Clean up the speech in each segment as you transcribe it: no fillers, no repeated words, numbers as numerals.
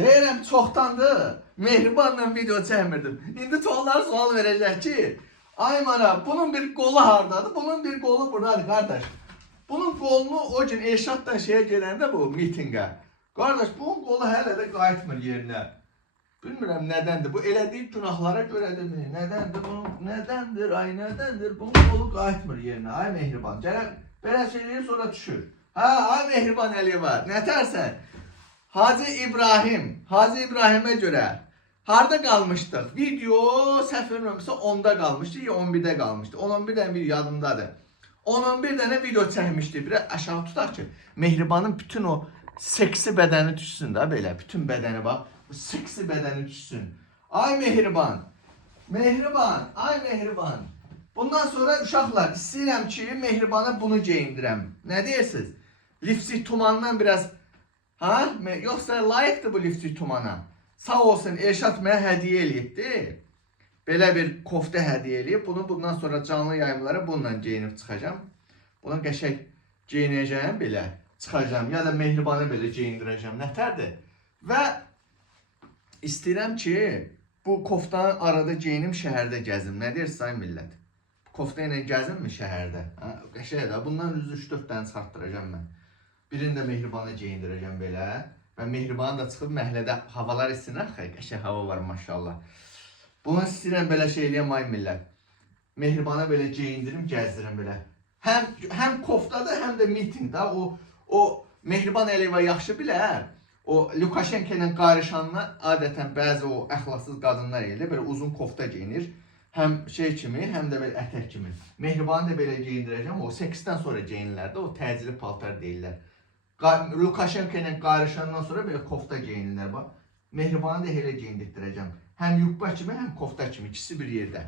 Deyirəm çoxdandır Mehribanla video çəkmirdim. İndi çoxlar sual verəcək ki, ay mana bunun bir qolu hardadır? Bunun bir qolu buradadır qardaş. Bunun qolunu o gün Elşadla şeyə gedəndə bu mitinqə. Qardaş bunun qolu hələ də qayıtmır yerinə. Bilmirəm nədəndir. Bu elədiyi günahlara görədirmi? Nədəndir? Nədəndir? Ay nədəndir? Bunun qolu qayıtmır yerinə. Ay Mehriban. Gələk belə şeyləri sonra düşür. Ha, ay Mehriban Əliyeva. Nətərsən? Hacı İbrahim'e göre harda kalmıştık? Video səhv verməmsə 10'da kalmıştı ya 11'de kalmıştı. 10-11'den bir yadımdadır. 10-11 dənə video çəkmişdi. Bir aşağı tutaq ki, Mehriban'ın bütün o seksi bədəni düşsün də belə. Bütün bədəni bax, bu seksi bədəni düşsün. Ay Mehriban. Mehriban, ay Mehriban. Bundan sonra uşaqlar istəyirəm ki, Mehriban'a bunu geyindirəm. Nə deyirsiniz? Lipstik tumandan biraz ha? Yoxsa layiqdir bu lipstik tumana. Sağ olsun Elşad mənə hədiyyə eləyibdi. Belə bir kofta hədiyyə eləyib. Bunu bundan sonra canlı yayımlara bununla geyinib çıxacağam. Bunu qəşəng geyinəcəyəm belə. Çıxacağam ya da Mehribanı belə geyindirəcəm. Nətərdir? Və istəyirəm ki, bu koftanı arada geyinim şəhərdə gəzim. Nə deyirsiniz ay millət? Kofta ilə gəzimmi şəhərdə? Qəşəngdir. Bundan 3-4 dənə çıxartdıracağam mən. Birini də Mehriban'a geyindirəcəm belə. Və Mehriban'a da çıxıb məhəllədə havalar isinir. Qəşəng hava var maşallah. Bunu istəyirəm belə şey eləyəm ay millət. Mehriban'a belə geyindirim, gəzdirim belə. Həm koftada, həm də mitingdə. O Mehriban Əliyeva yaxşı bilər. O Lukashenko ilə qarışanlar adətən bəzi o əxlaqsız qadınlar elə belə uzun kofta geyinir. Həm şey kimi, həm də belə ətək kimi. Mehriban'ı da belə geyindirəcəm. O seksdən sonra geyinirlər də, o təcili paltar deyirlər. Lukashenko ilə qarışandan sonra belə kofta geyinirlər bax. Mehriban'ı da elə geyindirəcəm. Həm yubba kimi, həm kofta kimi, ikisi bir yerdə.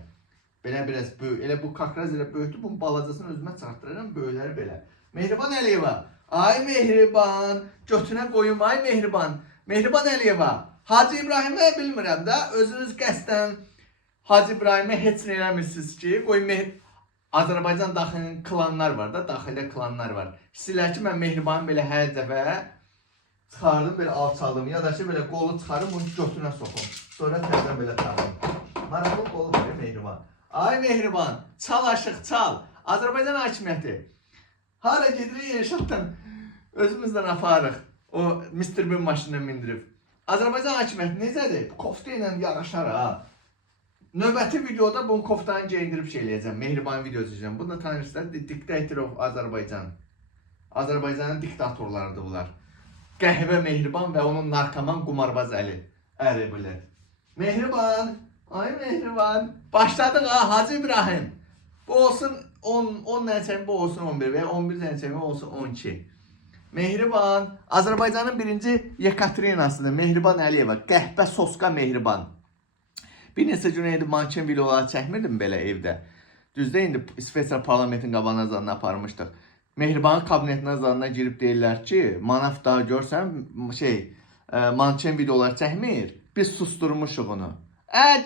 Belə biraz böyük. Elə bu kakraz elə böyükdür. Bunun balacasını özümə çarpdıracağam, böyükləri belə. Mehriban Əliyeva. Ay Mehriban. Götünə qoyum ay Mehriban. Mehriban Əliyeva. Hacı İbrahim'e bilmirəm də. Özünüz qəsdən Hacı İbrahim'e heç nə eləmirsiniz ki. Qoy Azərbaycan daxilində klanlar var da. Daxildə klanlar var. İstəyirlər ki, mən Mehriban'ı belə hər dəfə çıxardım, belə alçaldım. Ya da ki, belə qolu çıxarım, bunu götünə soxum. Sonra təzdən belə çıxardım. Maraqlı qolu var ya Mehriban. Ay Mehriban, çal aşıq, çal. Azərbaycan hakimiyyəti. Hara gedirik Elşaddan özümüzdən aparıq. O Mr. Bean maşınına mindirib. Azərbaycan hakimiyyəti necədir? Kofta ilə yaraşar ha. Növbəti videoda bunu koftanı geyindirib şey eləyəcəm. Mehriban video çəkəcəm. Bunu da tanırsınız. Dictator of Azərbaycan. Azərbaycanın diktatorlarıdır bunlar. Qəhvə Mehriban və onun narkoman qumarbaz Əli. Əri bilər. Mehriban. Ay Mehriban. Başladıq ha Hacı İbrahim. Bu olsun 10 nəçəmi, bu olsun 11 və 11 nəçəmi olsun 12. Mehriban. Azərbaycanın birinci Yekaterinasıdır. Mehriban Əliyeva. Qəhvə soska Mehriban. Bir neçə gün idi manken videoları çəkmirdim belə evdə. Düzdür, indi İsveçrə parlamentin qabağına zanına aparmışdıq. Mehriban'ın kabinetinə zanına girib deyirlər ki, Manaf daha görsən manken videolar çəkmir. Biz susturmuşuq onu.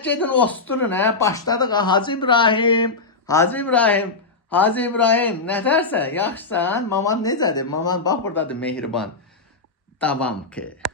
Gedin osturun, başladıq Hacı İbrahim. Hacı İbrahim. Hacı İbrahim, nətərsən? Yaxşısan? Maman necədir? Maman bax buradadır Mehriban. Davam ki.